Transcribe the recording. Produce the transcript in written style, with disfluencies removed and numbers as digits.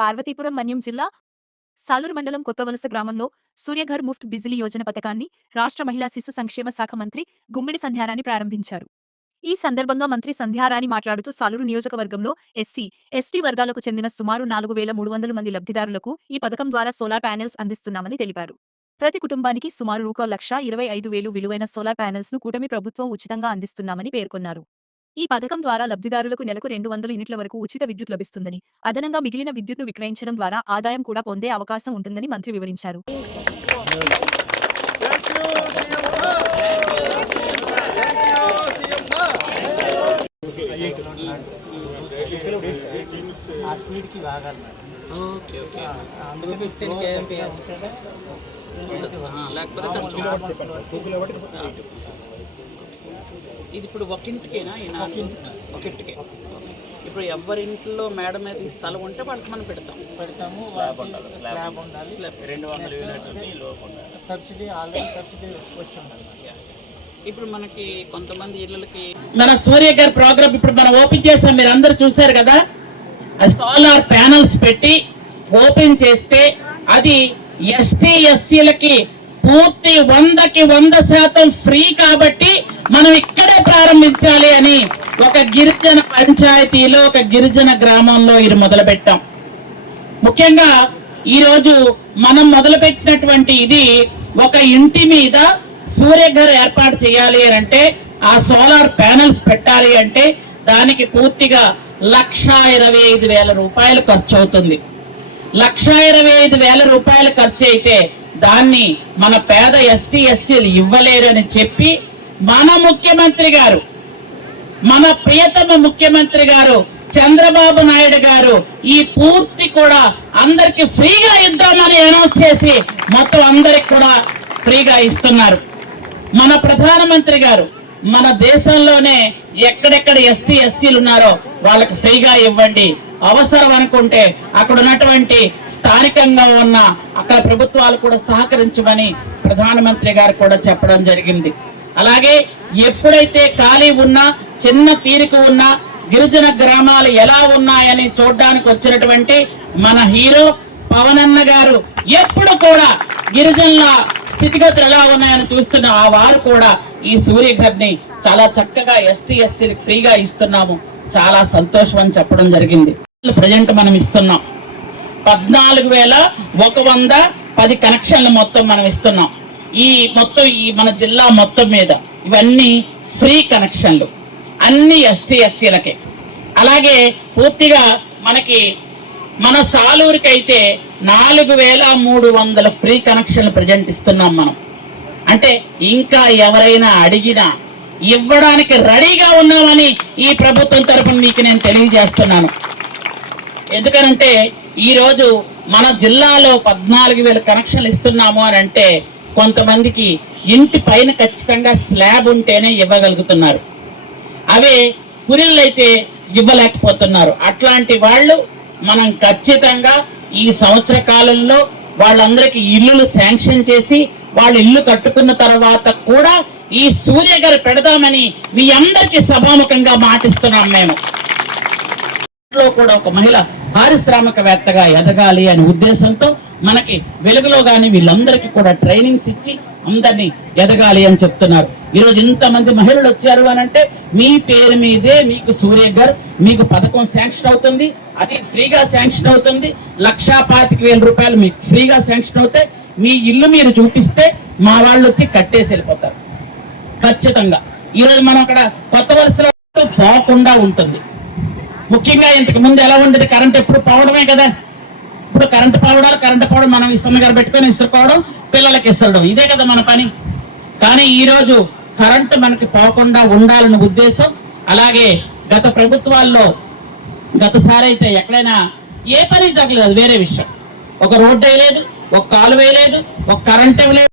పార్వతీపురం మన్యం జిల్లా సాలూరు మండలం కొత్తవలస గ్రామంలో సూర్యఘర్ ముఫ్త్ బిజిలీ యోజన పథకాన్ని రాష్ట్ర మహిళా శిశు సంక్షేమ శాఖ మంత్రి గుమ్మిడి సంధ్యారాణి ప్రారంభించారు. ఈ సందర్భంగా మంత్రి సంధ్యారాణి మాట్లాడుతూ సాలూరు నియోజకవర్గంలో ఎస్సీ, ఎస్టీ వర్గాలకు చెందిన సుమారు 4300 మంది లబ్ధిదారులకు ఈ పథకం ద్వారా సోలార్ ప్యానెల్స్ అందిస్తున్నామని తెలిపారు. ప్రతి కుటుంబానికి సుమారు రూ.1,25,000 విలువైన సోలార్ ప్యానెల్స్ ను కూటమి ప్రభుత్వం ఉచితంగా అందిస్తున్నామని పేర్కొన్నారు. ఈ పథకం ద్వారా లబ్ధిదారులకు నెలకు 200 యూనిట్ల వరకు ఉచిత విద్యుత్ లభిస్తుందని, అదనంగా మిగిలిన విద్యుత్ను విక్రయించడం ద్వారా ఆదాయం కూడా పొందే అవకాశం ఉంటుందని మంత్రి వివరించారు. ఇది ఇప్పుడు ఒకింటికేనా? ఒకింటికే. ఇప్పుడు ఎవరింట్లో మేడ మీద ఈ స్థలం ఉంటే వాళ్ళకి మనం పెడతాము. స్లాబ్ ఉండాలి. 200 యూనిట్లు సబ్సిడీ ఆల్రెడీ సబ్సిడీ వచ్చి ఉండాలి. ఇప్పుడు మనకి కొంతమంది ఇళ్ళకి మన సూర్యఘర్ ప్రోగ్రామ్ ఇప్పుడు మనం ఓపెన్ చేసాం, మీరు అందరు చూసారు కదా. సోలార్ ప్యానల్స్ పెట్టి ఓపెన్ చేస్తే అది ఎస్టీ ఎస్సీలకి పూర్తి 100కి 100% ఫ్రీ. కాబట్టి మనం ఇక్కడే ప్రారంభించాలి అని ఒక గిరిజన పంచాయతీలో ఒక గిరిజన గ్రామంలో ఇది మొదలు పెట్టాం. ముఖ్యంగా ఈరోజు మనం మొదలుపెట్టినటువంటి ఇది ఒక ఇంటి మీద సూర్యఘర్ ఏర్పాటు చేయాలి అని అంటే, ఆ సోలార్ ప్యానెల్స్ పెట్టాలి అంటే దానికి పూర్తిగా 1,25,000 రూపాయలు ఖర్చు అవుతుంది. 1,25,000 రూపాయలు ఖర్చు అయితే దాన్ని మన పేద ఎస్టీ ఎస్సీలు ఇవ్వలేరు అని చెప్పి మన ముఖ్యమంత్రి గారు, మన ప్రియతమ ముఖ్యమంత్రి గారు చంద్రబాబు నాయుడు గారు ఈ పూర్తి కూడా అందరికి ఫ్రీగా ఇద్దామని అనౌన్స్ చేసి మొత్తం అందరికి కూడా ఫ్రీగా ఇస్తున్నారు. మన ప్రధానమంత్రి గారు మన దేశంలోనే ఎక్కడెక్కడ ఎస్టీ ఎస్సీలు ఉన్నారో వాళ్ళకి ఫ్రీగా ఇవ్వండి, అవసరం అనుకుంటే అక్కడ ఉన్నటువంటి స్థానికంగా ఉన్న అక్కడ ప్రభుత్వాలు కూడా సహకరించమని ప్రధానమంత్రి గారు కూడా చెప్పడం జరిగింది. అలాగే ఎప్పుడైతే ఖాళీ ఉన్నా, చిన్న తీరిక ఉన్నా, గిరిజన గ్రామాలు ఎలా ఉన్నాయని చూడడానికి వచ్చినటువంటి మన హీరో పవన్ అన్న గారు ఎప్పుడు కూడా గిరిజనుల స్థితిగతులు ఎలా ఉన్నాయని చూస్తున్న ఆ వారు కూడా ఈ సూర్యఘర్ని చాలా చక్కగా ఎస్టీ ఎస్సీలకు ఫ్రీగా ఇస్తున్నాము, చాలా సంతోషం అని చెప్పడం జరిగింది. ప్రజెంట్ మనం ఇస్తున్నాం 14,110 కనెక్షన్లు మొత్తం మనం ఇస్తున్నాం. ఈ మొత్తం ఈ మన జిల్లా మొత్తం మీద ఇవన్నీ ఫ్రీ కనెక్షన్లు, అన్ని ఎస్టీ ఎస్సీలకే. అలాగే పూర్తిగా మనకి మన సాలూరుకి అయితే 4,300 ఫ్రీ కనెక్షన్లు ప్రజెంట్ ఇస్తున్నాం మనం. అంటే ఇంకా ఎవరైనా అడిగినా ఇవ్వడానికి రెడీగా ఉన్నామని ఈ ప్రభుత్వం తరపున మీకు నేను తెలియజేస్తున్నాను. ఎందుకనంటే ఈరోజు మన జిల్లాలో 14,000 కనెక్షన్లు ఇస్తున్నాము అని అంటే కొంతమందికి ఇంటి పైన ఖచ్చితంగా స్లాబ్ ఉంటేనే ఇవ్వగలుగుతున్నారు, అవే పురిళ్ళు అయితే ఇవ్వలేకపోతున్నారు. అట్లాంటి వాళ్ళు మనం ఖచ్చితంగా ఈ సంవత్సర కాలంలో వాళ్ళందరికీ ఇల్లులు శాంక్షన్ చేసి వాళ్ళు ఇల్లు కట్టుకున్న తర్వాత కూడా ఈ సూర్యఘర్ పెడదామని మీ అందరికీ సభాముఖంగా మాటిస్తున్నాం. మేము కూడా ఒక మహిళ పారిశ్రామికవేత్తగా ఎదగాలి అనే ఉద్దేశంతో మనకి వెలుగులో కానీ వీళ్ళందరికీ కూడా ట్రైనింగ్స్ ఇచ్చి అందరినీ ఎదగాలి అని చెప్తున్నారు. ఈరోజు ఇంతమంది మహిళలు వచ్చారు అని అంటే మీ పేరు మీదే మీకు సూర్యఘర్ మీకు పథకం శాంక్షన్ అవుతుంది, అది ఫ్రీగా శాంక్షన్ అవుతుంది. 1,25,000 రూపాయలు మీకు ఫ్రీగా శాంక్షన్ అవుతాయి. మీ ఇల్లు మీరు చూపిస్తే మా వాళ్ళు వచ్చి కట్టేసి వెళ్ళిపోతారు ఖచ్చితంగా. ఈరోజు మనం అక్కడ కొత్త వలసలో పోకుండా ఉంటుంది. ముఖ్యంగా ఇంతకు ముందు ఎలా ఉండేది, కరెంట్ ఎప్పుడు పోవడమే కదా. ఇప్పుడు కరెంటు పోవడం మనం ఇస్తున్న గారు పెట్టుకొని ఇస్తుకోవడం, పిల్లలకి ఇస్తడం, ఇదే కదా మన పని. కానీ ఈరోజు కరెంటు మనకి పోకుండా ఉండాలన్న ఉద్దేశం. అలాగే గత ప్రభుత్వాల్లో గతసారి అయితే ఎక్కడైనా ఏ పని జరగలేదు, వేరే విషయం. ఒక రోడ్డు వేయలేదు, ఒక కాలు వేయలేదు, ఒక కరెంట్ ఇవ్వలేదు.